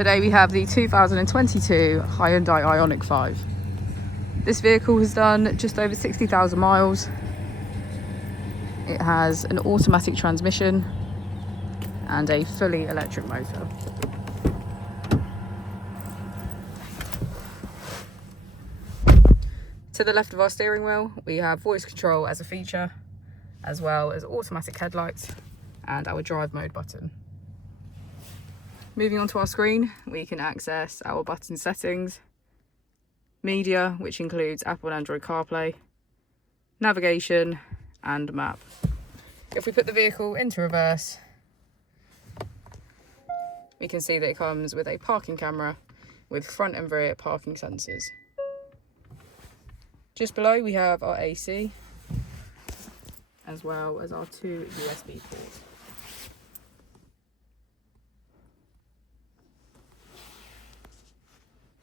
Today we have the 2022 Hyundai Ioniq 5. This vehicle has done just over 60,000 miles. It has an automatic transmission and a fully electric motor. To the left of our steering wheel, we have voice control as a feature, as well as automatic headlights and our drive mode button. Moving on to our screen, we can access our button settings, media, which includes Apple and Android CarPlay, navigation and map. If we put the vehicle into reverse, we can see that it comes with a parking camera with front and rear parking sensors. Just below we have our AC, as well as our two USB ports.